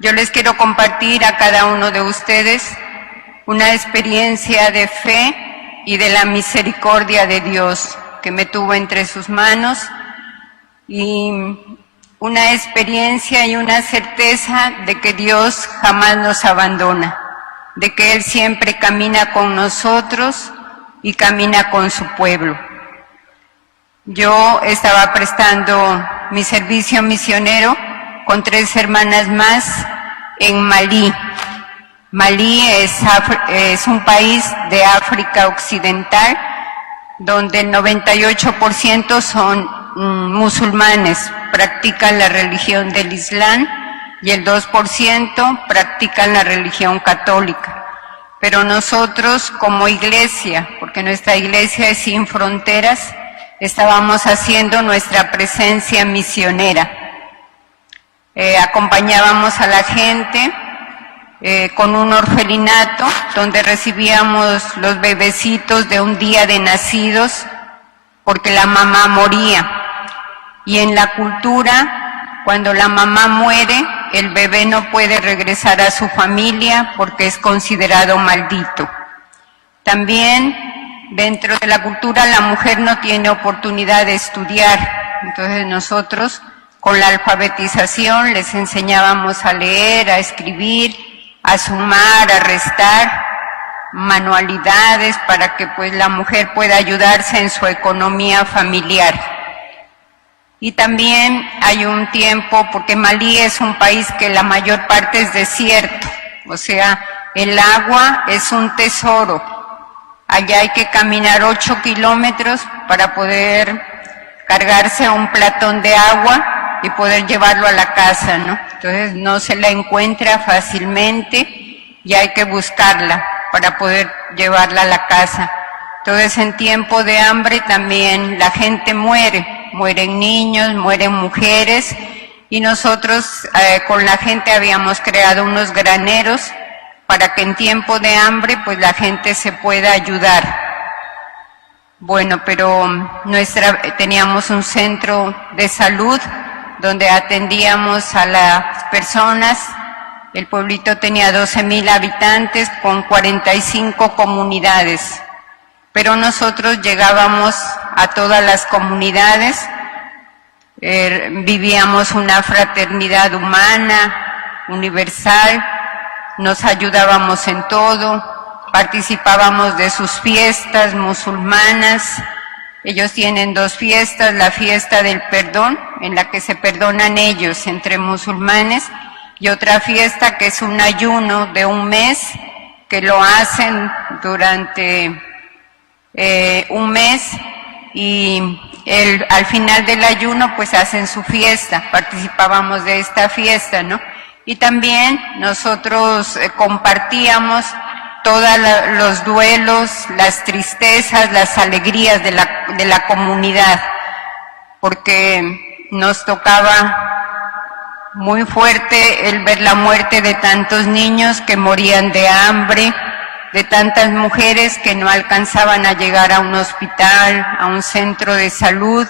Yo les quiero compartir a cada uno de ustedes una experiencia de fe y de la misericordia de Dios que me tuvo entre sus manos, y una experiencia y una certeza de que Dios jamás nos abandona, de que Él siempre camina con nosotros y camina con su pueblo. Yo estaba prestando mi servicio misionero con 3 hermanas más en Malí. Malí es un país de África Occidental donde el 98% son musulmanes, practican la religión del Islam, y el 2% practican la religión católica. Pero nosotros como iglesia, porque nuestra iglesia es sin fronteras, estábamos haciendo nuestra presencia misionera. Acompañábamos a la gente con un orfelinato donde recibíamos los bebecitos de un día de nacidos porque la mamá moría. Y en la cultura, cuando la mamá muere, el bebé no puede regresar a su familia porque es considerado maldito. También dentro de la cultura la mujer no tiene oportunidad de estudiar. Entonces nosotros con la alfabetización les enseñábamos a leer, a escribir, a sumar, a restar, manualidades para que pues la mujer pueda ayudarse en su economía familiar. Y también hay un tiempo, porque Malí es un país que la mayor parte es desierto, o sea, el agua es un tesoro. Allá hay que caminar 8 kilómetros para poder cargarse un platón de agua y poder llevarlo a la casa, ¿no? Entonces no se la encuentra fácilmente y hay que buscarla para poder llevarla a la casa. Entonces en tiempo de hambre también la gente muere, mueren niños, mueren mujeres, y nosotros con la gente habíamos creado unos graneros para que en tiempo de hambre pues la gente se pueda ayudar. Bueno, pero teníamos un centro de salud donde atendíamos a las personas. El pueblito tenía 12,000 habitantes con 45 comunidades, pero nosotros llegábamos a todas las comunidades, vivíamos una fraternidad humana, universal, nos ayudábamos en todo, participábamos de sus fiestas musulmanas. Ellos tienen 2 fiestas, la fiesta del perdón, en la que se perdonan ellos entre musulmanes, y otra fiesta que es un ayuno de 1 mes, que lo hacen durante 1 mes, y al final del ayuno pues hacen su fiesta. Participábamos de esta fiesta, ¿no? Y también nosotros compartíamos todos los duelos, las tristezas, las alegrías de la comunidad, porque nos tocaba muy fuerte el ver la muerte de tantos niños que morían de hambre, de tantas mujeres que no alcanzaban a llegar a un hospital, a un centro de salud.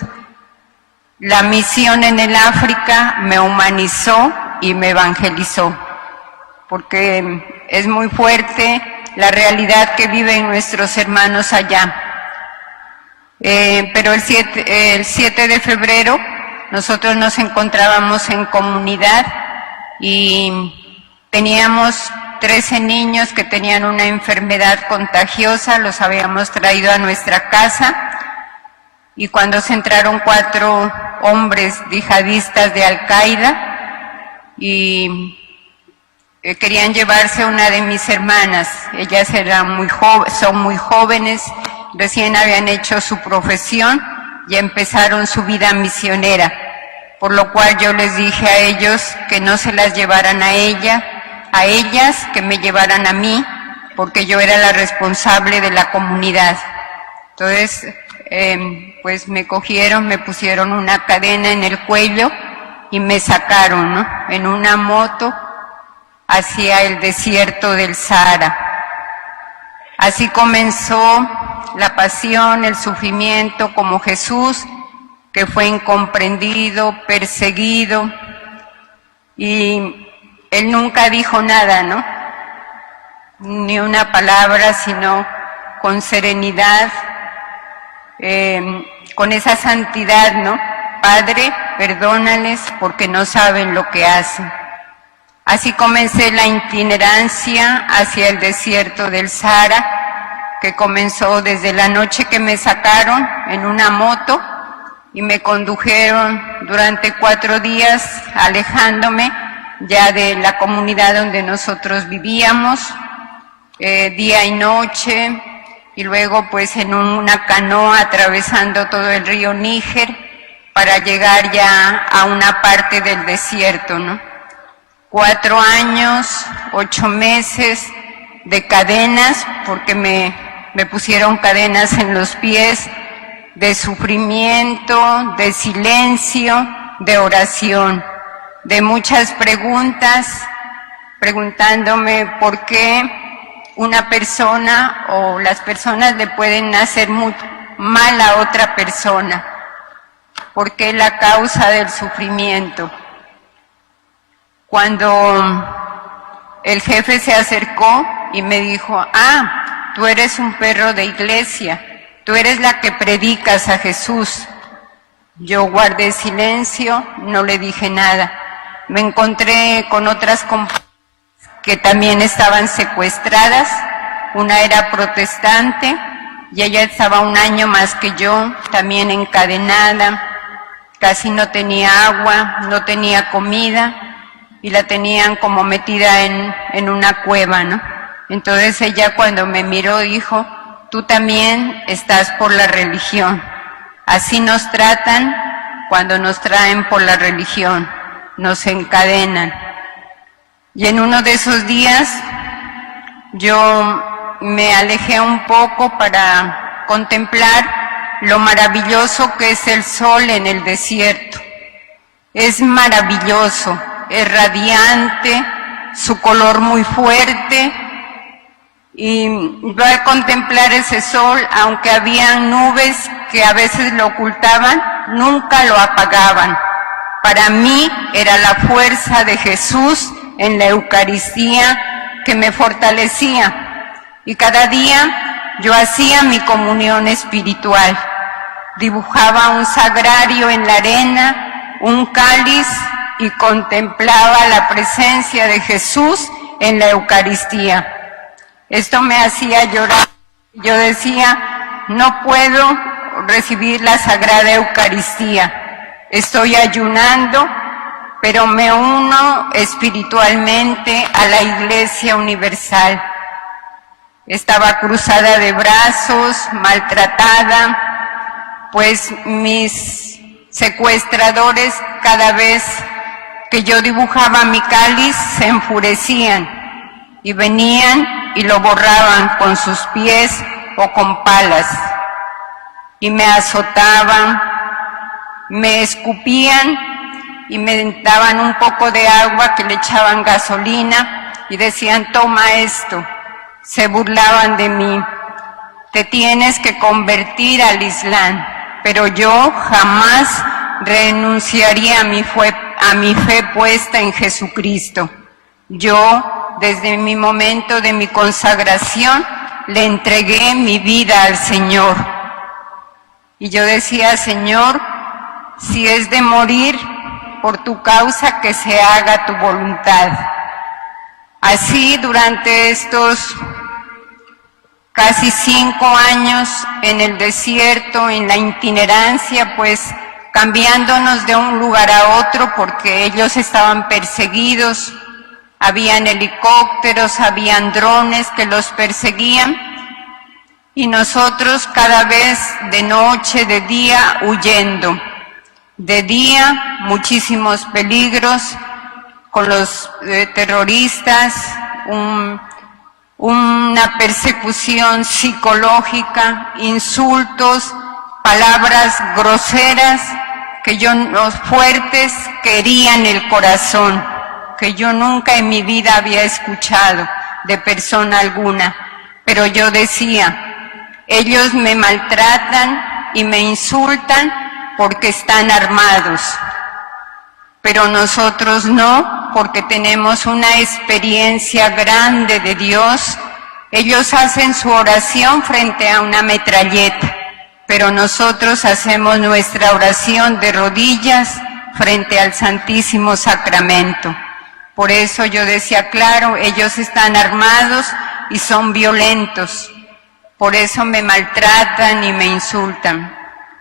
La misión en el África me humanizó y me evangelizó, porque es muy fuerte la realidad que viven nuestros hermanos allá. Pero el 7 de febrero nosotros nos encontrábamos en comunidad y teníamos 13 niños que tenían una enfermedad contagiosa, los habíamos traído a nuestra casa, y cuando se entraron 4 hombres yihadistas de Al-Qaeda y querían llevarse a una de mis hermanas. Ellas son muy jóvenes, recién habían hecho su profesión y empezaron su vida misionera, por lo cual yo les dije a ellos que no se las llevaran a ellas, que me llevaran a mí, porque yo era la responsable de la comunidad. Entonces, pues me cogieron, me pusieron una cadena en el cuello y me sacaron, ¿no?, en una moto hacia el desierto del Sahara. Así comenzó la pasión, el sufrimiento, como Jesús, que fue incomprendido, perseguido, y él nunca dijo nada, ¿no? Ni una palabra, sino con serenidad, con esa santidad, ¿no? Padre, perdónales porque no saben lo que hacen. Así comencé la itinerancia hacia el desierto del Sahara, que comenzó desde la noche que me sacaron en una moto y me condujeron durante 4 días, alejándome ya de la comunidad donde nosotros vivíamos, día y noche, y luego pues en una canoa atravesando todo el río Níger para llegar ya a una parte del desierto, ¿no? 4 años, 8 meses de cadenas, porque me pusieron cadenas en los pies, de sufrimiento, de silencio, de oración, de muchas preguntas, preguntándome por qué una persona o las personas le pueden hacer mal a otra persona, por qué la causa del sufrimiento. Cuando el jefe se acercó y me dijo, tú eres un perro de iglesia, tú eres la que predicas a Jesús. Yo guardé silencio, no le dije nada. Me encontré con otras compañeras que también estaban secuestradas. Una era protestante y ella estaba 1 año más que yo, también encadenada, casi no tenía agua, no tenía comida y la tenían como metida en una cueva, ¿no? Entonces ella cuando me miró dijo, tú también estás por la religión. Así nos tratan cuando nos traen por la religión, nos encadenan. Y en uno de esos días yo me alejé un poco para contemplar lo maravilloso que es el sol en el desierto. Es maravilloso, es radiante, su color muy fuerte, y yo al contemplar ese sol, aunque había nubes que a veces lo ocultaban, nunca lo apagaban. Para mí era la fuerza de Jesús en la Eucaristía que me fortalecía, y cada día yo hacía mi comunión espiritual, dibujaba un sagrario en la arena, un cáliz, y contemplaba la presencia de Jesús en la Eucaristía. Esto me hacía llorar. Yo decía, no puedo recibir la Sagrada Eucaristía. Estoy ayunando, pero me uno espiritualmente a la Iglesia Universal. Estaba cruzada de brazos, maltratada, pues mis secuestradores, cada vez que yo dibujaba mi cáliz, se enfurecían y venían y lo borraban con sus pies o con palas, y me azotaban, me escupían y me daban un poco de agua que le echaban gasolina y decían, toma esto. Se burlaban de mí, te tienes que convertir al Islam, pero yo jamás renunciaría a mi fe puesta en Jesucristo. Yo, desde mi momento de mi consagración, le entregué mi vida al Señor. Y yo decía, Señor, si es de morir por tu causa, que se haga tu voluntad. Así, durante estos casi 5 años en el desierto, en la itinerancia, pues cambiándonos de un lugar a otro porque ellos estaban perseguidos, habían helicópteros, habían drones que los perseguían, y nosotros cada vez de noche, de día, huyendo. De día, muchísimos peligros con los terroristas, una persecución psicológica, insultos, palabras groseras los fuertes que herían el corazón, que yo nunca en mi vida había escuchado de persona alguna. Pero yo decía, ellos me maltratan y me insultan porque están armados. pero nosotros no, porque tenemos una experiencia grande de Dios. Ellos hacen su oración frente a una metralleta, pero nosotros hacemos nuestra oración de rodillas frente al Santísimo Sacramento. Por eso yo decía, claro, ellos están armados y son violentos, por eso me maltratan y me insultan.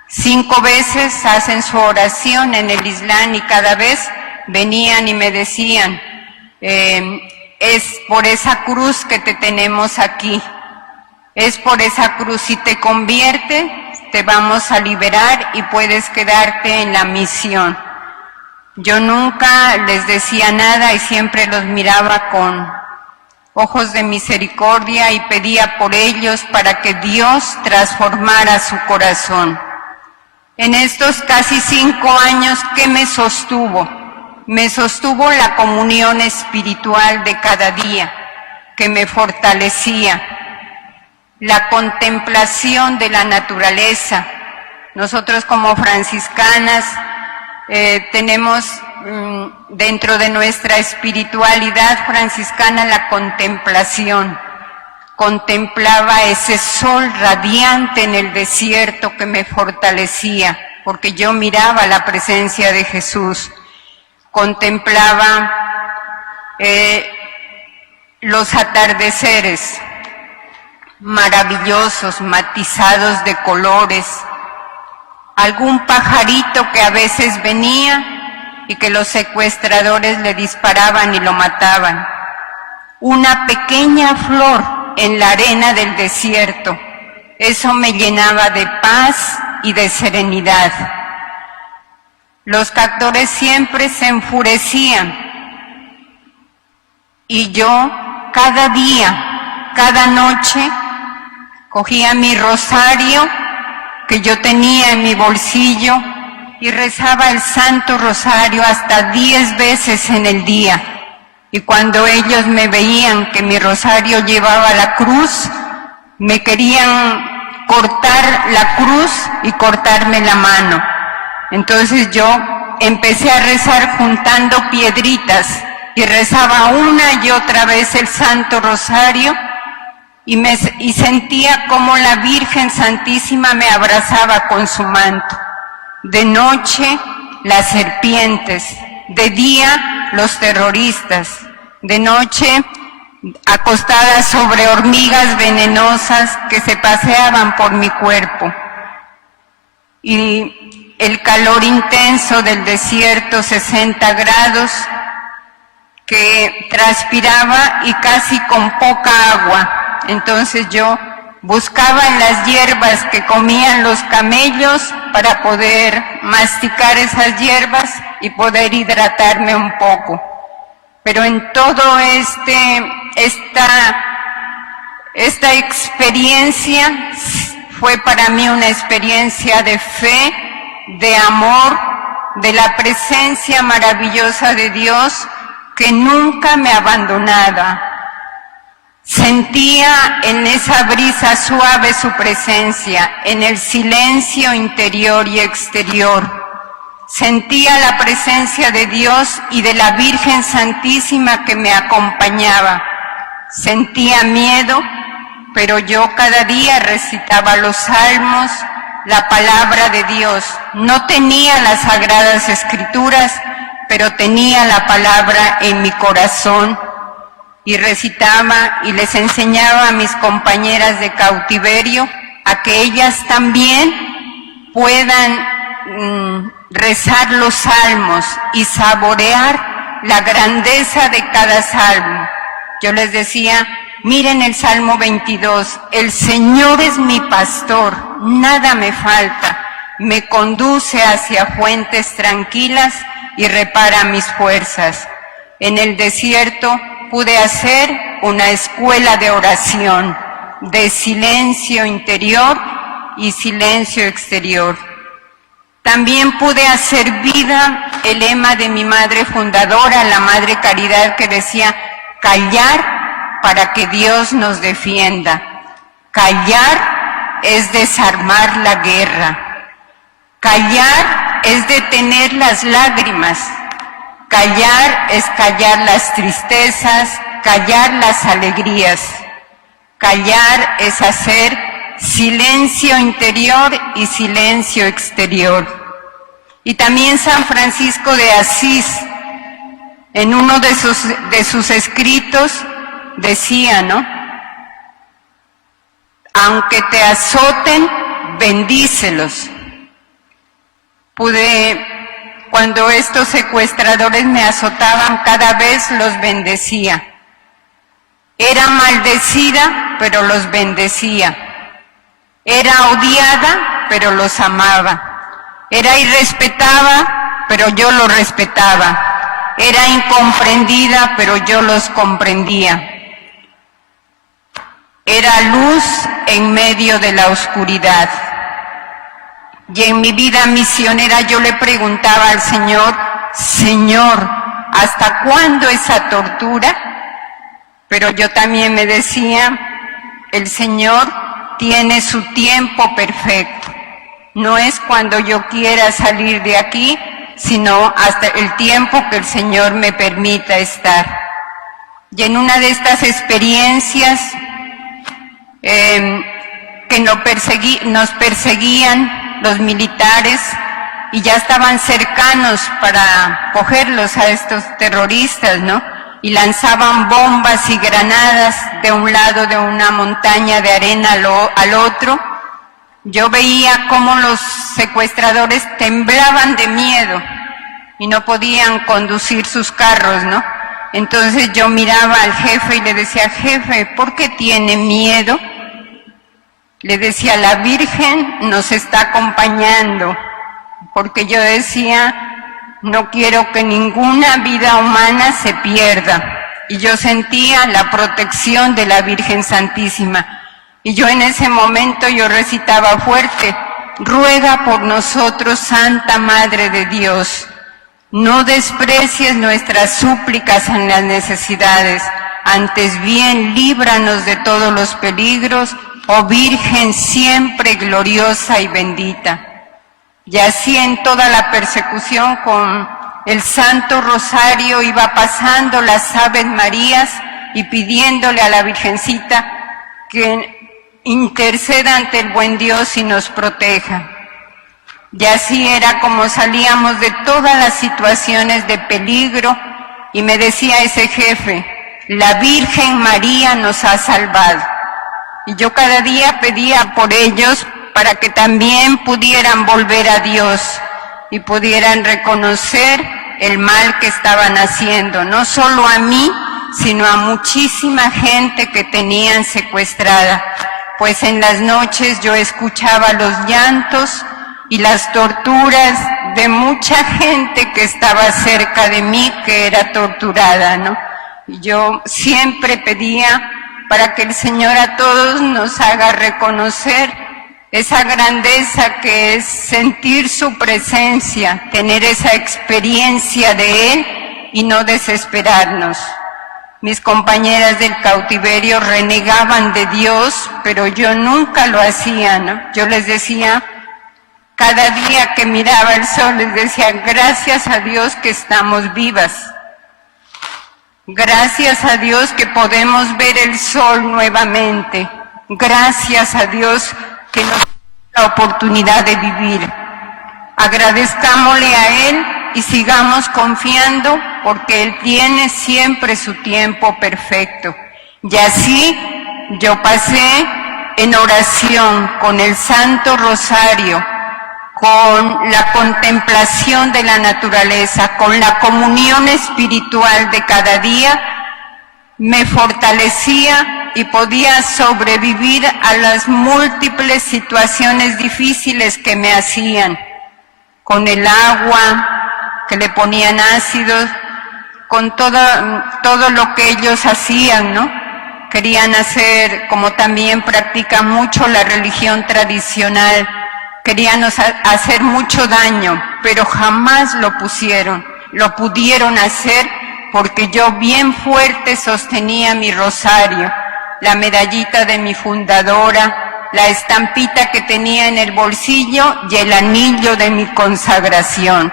5 veces hacen su oración en el Islam y cada vez venían y me decían, es por esa cruz que te tenemos aquí, es por esa cruz, si te conviertes te vamos a liberar y puedes quedarte en la misión. Yo nunca les decía nada y siempre los miraba con ojos de misericordia y pedía por ellos para que Dios transformara su corazón. En estos casi 5 años, ¿qué me sostuvo? Me sostuvo la comunión espiritual de cada día, que me fortalecía, la contemplación de la naturaleza. Nosotros como franciscanas tenemos dentro de nuestra espiritualidad franciscana la contemplación. Contemplaba ese sol radiante en el desierto que me fortalecía, porque yo miraba la presencia de Jesús. Contemplaba los atardeceres maravillosos, matizados de colores, algún pajarito que a veces venía y que los secuestradores le disparaban y lo mataban, una pequeña flor en la arena del desierto. Eso me llenaba de paz y de serenidad. Los captores siempre se enfurecían y yo cada día, cada noche, cogía mi rosario que yo tenía en mi bolsillo y rezaba el Santo Rosario hasta 10 veces en el día. Y cuando ellos me veían que mi rosario llevaba la cruz, me querían cortar la cruz y cortarme la mano. Entonces yo empecé a rezar juntando piedritas y rezaba una y otra vez el Santo Rosario y sentía como la Virgen Santísima me abrazaba con su manto. De noche las serpientes, de día los terroristas, de noche acostada sobre hormigas venenosas que se paseaban por mi cuerpo. Y el calor intenso del desierto, 60 grados, que transpiraba y casi con poca agua. Entonces yo buscaba en las hierbas que comían los camellos para poder masticar esas hierbas y poder hidratarme un poco. Pero en todo esta experiencia fue para mí una experiencia de fe, de amor, de la presencia maravillosa de Dios que nunca me abandonaba. Sentía en esa brisa suave su presencia, en el silencio interior y exterior. Sentía la presencia de Dios y de la Virgen Santísima que me acompañaba. Sentía miedo, pero yo cada día recitaba los salmos, la palabra de Dios. No tenía las Sagradas Escrituras, pero tenía la palabra en mi corazón. Y recitaba y les enseñaba a mis compañeras de cautiverio a que ellas también puedan rezar los salmos y saborear la grandeza de cada salmo. Yo les decía, miren el Salmo 22, el Señor es mi pastor, nada me falta, me conduce hacia fuentes tranquilas y repara mis fuerzas. En el desierto pude hacer una escuela de oración, de silencio interior y silencio exterior. También pude hacer vida el lema de mi madre fundadora, la Madre Caridad, que decía, callar para que Dios nos defienda. Callar es desarmar la guerra. Callar es detener las lágrimas. Callar es callar las tristezas, callar las alegrías. Callar es hacer silencio interior y silencio exterior. Y también San Francisco de Asís, en uno de sus escritos, decía, ¿no? Aunque te azoten, bendícelos. Cuando estos secuestradores me azotaban, cada vez los bendecía. Era maldecida, pero los bendecía. Era odiada, pero los amaba. Era irrespetada, pero yo los respetaba. Era incomprendida, pero yo los comprendía. Era luz en medio de la oscuridad. Y en mi vida misionera yo le preguntaba al Señor, Señor, ¿hasta cuándo esa tortura? Pero yo también me decía, el Señor tiene su tiempo perfecto. No es cuando yo quiera salir de aquí, sino hasta el tiempo que el Señor me permita estar. Y en una de estas experiencias que nos perseguían los militares y ya estaban cercanos para cogerlos a estos terroristas, ¿no? Y lanzaban bombas y granadas de un lado de una montaña de arena al otro. Yo veía cómo los secuestradores temblaban de miedo y no podían conducir sus carros, ¿no? Entonces yo miraba al jefe y le decía, jefe, ¿por qué tiene miedo? Le decía, la Virgen nos está acompañando, porque yo decía, no quiero que ninguna vida humana se pierda. Y yo sentía la protección de la Virgen Santísima. Y yo en ese momento yo recitaba fuerte, ruega por nosotros, Santa Madre de Dios. No desprecies nuestras súplicas en las necesidades, antes bien líbranos de todos los peligros, oh Virgen siempre gloriosa y bendita. Y así en toda la persecución con el Santo Rosario iba pasando las Aves Marías y pidiéndole a la Virgencita que interceda ante el buen Dios y nos proteja. Y así era como salíamos de todas las situaciones de peligro y me decía ese jefe, la Virgen María nos ha salvado. Y yo cada día pedía por ellos para que también pudieran volver a Dios y pudieran reconocer el mal que estaban haciendo, no solo a mí, sino a muchísima gente que tenían secuestrada, pues en las noches yo escuchaba los llantos y las torturas de mucha gente que estaba cerca de mí, que era torturada, ¿no? Y yo siempre pedía para que el Señor a todos nos haga reconocer esa grandeza que es sentir su presencia, tener esa experiencia de Él y no desesperarnos. Mis compañeras del cautiverio renegaban de Dios, pero yo nunca lo hacía, ¿no? Yo les decía, cada día que miraba el sol, les decía, gracias a Dios que estamos vivas. Gracias a Dios que podemos ver el sol nuevamente. Gracias a Dios que nos da la oportunidad de vivir. Agradezcámosle a Él y sigamos confiando porque Él tiene siempre su tiempo perfecto. Y así yo pasé en oración con el Santo Rosario, con la contemplación de la naturaleza, con la comunión espiritual de cada día, me fortalecía y podía sobrevivir a las múltiples situaciones difíciles que me hacían, con el agua, que le ponían ácidos, con todo lo que ellos hacían, ¿no? Querían hacer, como también practican mucho la religión tradicional, querían hacer mucho daño, pero jamás lo pudieron hacer porque yo bien fuerte sostenía mi rosario, la medallita de mi fundadora, la estampita que tenía en el bolsillo y el anillo de mi consagración.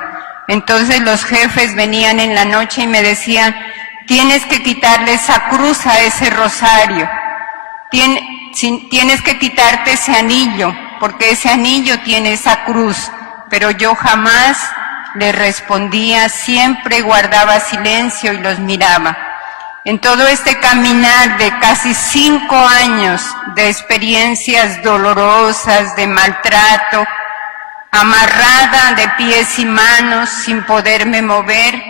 Entonces los jefes venían en la noche y me decían, tienes que quitarle esa cruz a ese rosario, tienes que quitarte ese anillo, porque ese anillo tiene esa cruz. Pero yo jamás le respondía, siempre guardaba silencio y los miraba. En todo este caminar de casi 5 años de experiencias dolorosas, de maltrato, amarrada de pies y manos sin poderme mover,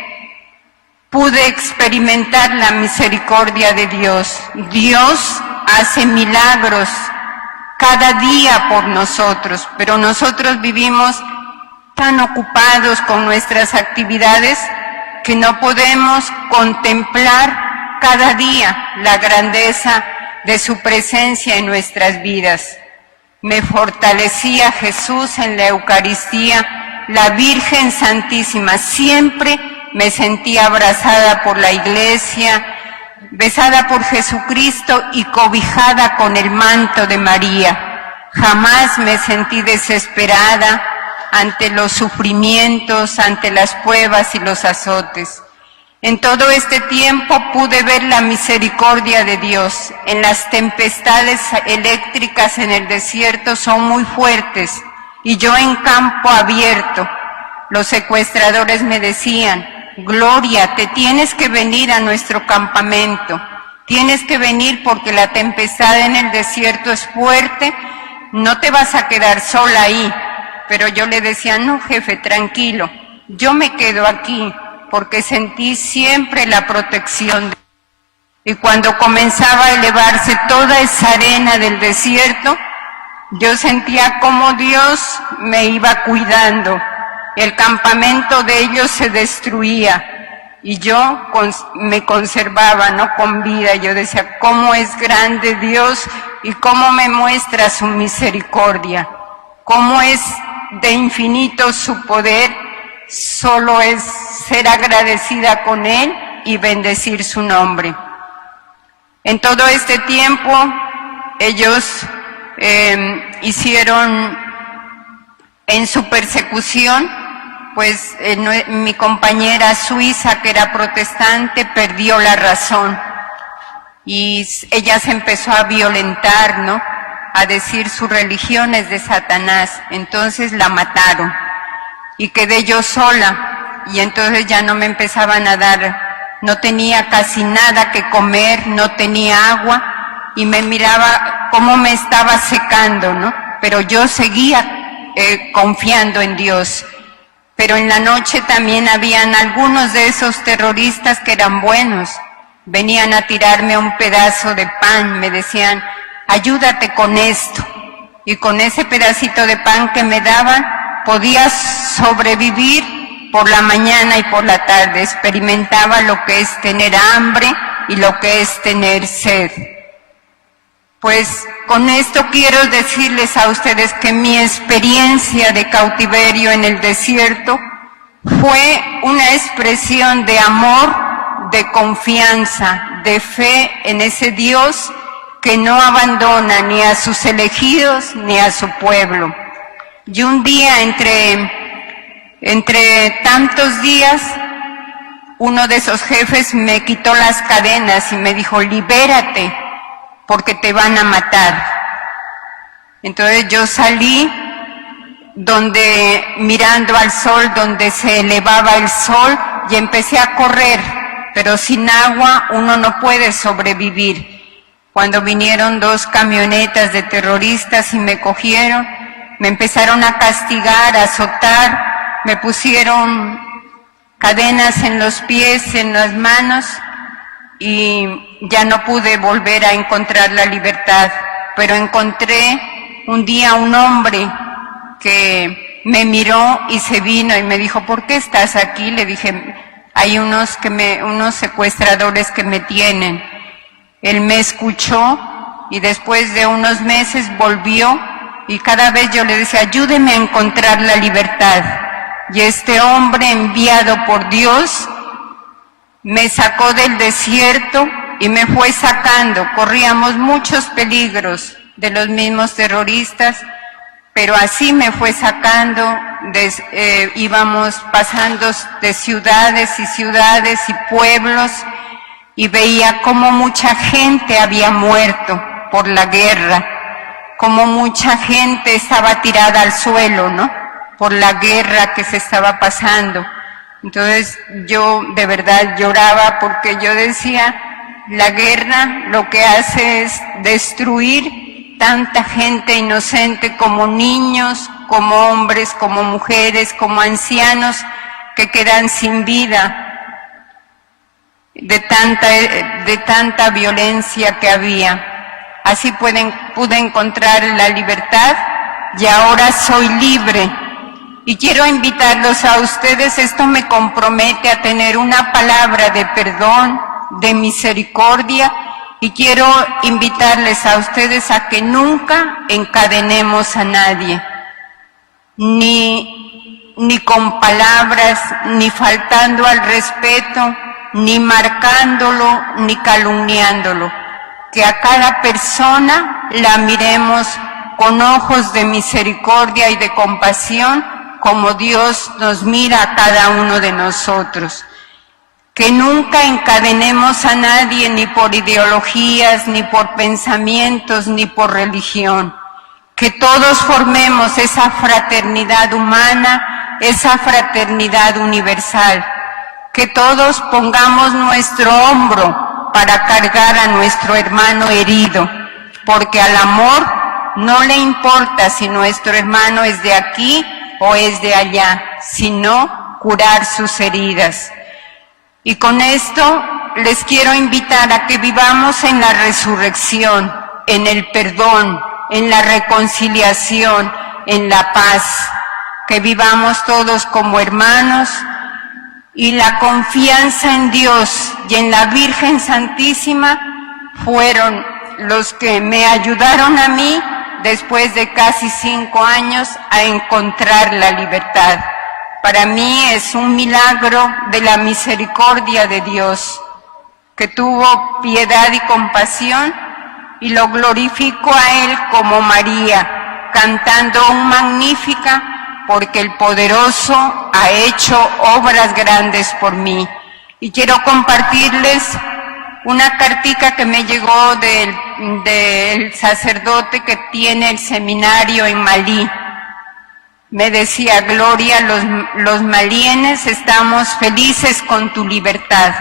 pude experimentar la misericordia de Dios. Dios hace milagros cada día por nosotros, pero nosotros vivimos tan ocupados con nuestras actividades que no podemos contemplar cada día la grandeza de su presencia en nuestras vidas. Me fortalecía Jesús en la Eucaristía, la Virgen Santísima. Siempre me sentía abrazada por la Iglesia, besada por Jesucristo y cobijada con el manto de María. Jamás me sentí desesperada ante los sufrimientos, ante las pruebas y los azotes. En todo este tiempo pude ver la misericordia de Dios. En las tempestades eléctricas en el desierto son muy fuertes y yo en campo abierto. Los secuestradores me decían, Gloria, te tienes que venir a nuestro campamento, tienes que venir porque la tempestad en el desierto es fuerte, no te vas a quedar sola ahí. Pero yo le decía, no jefe, tranquilo, yo me quedo aquí, porque sentí siempre la protección. Y cuando comenzaba a elevarse toda esa arena del desierto, yo sentía como Dios me iba cuidando. El campamento de ellos se destruía y yo me conservaba, ¿no?, con vida. Yo decía, cómo es grande Dios y cómo me muestra su misericordia, cómo es de infinito su poder. Solo es ser agradecida con Él y bendecir su nombre. En todo este tiempo, ellos hicieron en su persecución, pues mi compañera suiza, que era protestante, perdió la razón y ella se empezó a violentar, ¿no?, a decir su religión es de Satanás. Entonces la mataron. Y quedé yo sola, y entonces ya no me empezaban a dar, no tenía casi nada que comer, no tenía agua, y me miraba cómo me estaba secando, ¿no? Pero yo seguía confiando en Dios. Pero en la noche también habían algunos de esos terroristas que eran buenos, venían a tirarme un pedazo de pan, me decían, ayúdate con esto, y con ese pedacito de pan que me daban, podía sobrevivir por la mañana y por la tarde. Experimentaba lo que es tener hambre y lo que es tener sed. Pues con esto quiero decirles a ustedes que mi experiencia de cautiverio en el desierto fue una expresión de amor, de confianza, de fe en ese Dios que no abandona ni a sus elegidos ni a su pueblo. Y un día, entre tantos días, uno de esos jefes me quitó las cadenas y me dijo, libérate, porque te van a matar. Entonces yo salí mirando al sol, donde se elevaba el sol, y empecé a correr, pero sin agua uno no puede sobrevivir. Cuando vinieron 2 camionetas de terroristas y me cogieron, me empezaron a castigar, a azotar, me pusieron cadenas en los pies, en las manos, y ya no pude volver a encontrar la libertad. Pero encontré un día un hombre que me miró y se vino y me dijo, ¿por qué estás aquí? Le dije, hay unos secuestradores que me tienen. Él me escuchó y después de unos meses volvió, y cada vez yo le decía, ayúdeme a encontrar la libertad. Y este hombre enviado por Dios me sacó del desierto y me fue sacando. Corríamos muchos peligros de los mismos terroristas, pero así me fue sacando, íbamos pasando de ciudades y ciudades y pueblos y veía cómo mucha gente había muerto por la guerra, cómo mucha gente estaba tirada al suelo, ¿no? Por la guerra que se estaba pasando. Entonces yo de verdad lloraba porque yo decía, la guerra lo que hace es destruir tanta gente inocente, como niños, como hombres, como mujeres, como ancianos que quedan sin vida de tanta violencia que había. Así pude encontrar la libertad y ahora soy libre. Y quiero invitarlos a ustedes, esto me compromete a tener una palabra de perdón, de misericordia, y quiero invitarles a ustedes a que nunca encadenemos a nadie, ni con palabras, ni faltando al respeto, ni marcándolo, ni calumniándolo. Que a cada persona la miremos con ojos de misericordia y de compasión, como Dios nos mira a cada uno de nosotros. Que nunca encadenemos a nadie ni por ideologías, ni por pensamientos, ni por religión. Que todos formemos esa fraternidad humana, esa fraternidad universal. Que todos pongamos nuestro hombro para cargar a nuestro hermano herido, porque al amor no le importa si nuestro hermano es de aquí o es de allá, sino curar sus heridas. Y con esto les quiero invitar a que vivamos en la resurrección, en el perdón, en la reconciliación, en la paz, que vivamos todos como hermanos, y la confianza en Dios y en la Virgen Santísima fueron los que me ayudaron a mí, después de casi 5 años, a encontrar la libertad. Para mí es un milagro de la misericordia de Dios, que tuvo piedad y compasión, y lo glorifico a Él como María, cantando un Magnífica, porque el Poderoso ha hecho obras grandes por mí. Y quiero compartirles una cartica que me llegó del sacerdote que tiene el seminario en Malí. Me decía: Gloria, los malienes estamos felices con tu libertad,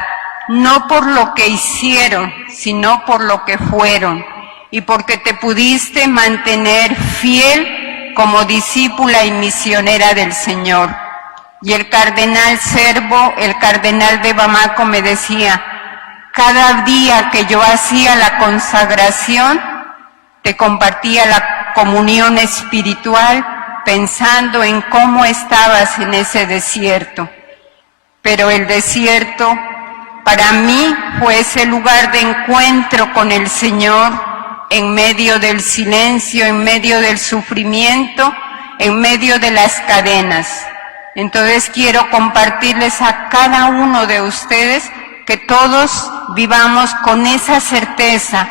no por lo que hicieron, sino por lo que fueron, y porque te pudiste mantener fiel como discípula y misionera del Señor. Y el cardenal Servo, el cardenal de Bamako, me decía: cada día que yo hacía la consagración, te compartía la comunión espiritual, pensando en cómo estabas en ese desierto. Pero el desierto para mí fue ese lugar de encuentro con el Señor, en medio del silencio, en medio del sufrimiento, en medio de las cadenas. Entonces quiero compartirles a cada uno de ustedes que todos vivamos con esa certeza,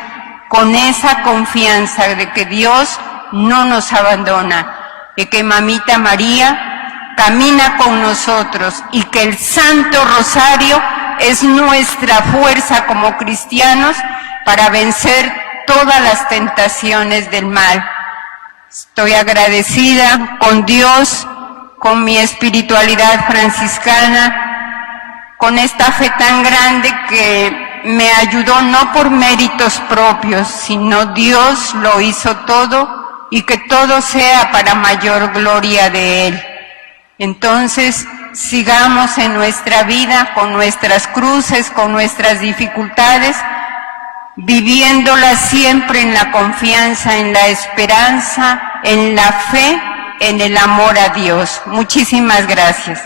con esa confianza de que Dios no nos abandona, y que Mamita María camina con nosotros, y que el Santo Rosario es nuestra fuerza como cristianos para vencer todas las tentaciones del mal. Estoy agradecida con Dios, con mi espiritualidad franciscana, con esta fe tan grande que me ayudó no por méritos propios, sino Dios lo hizo todo, y que todo sea para mayor gloria de Él. Entonces, sigamos en nuestra vida con nuestras cruces, con nuestras dificultades, viviéndolas siempre en la confianza, en la esperanza, en la fe, en el amor a Dios. Muchísimas gracias.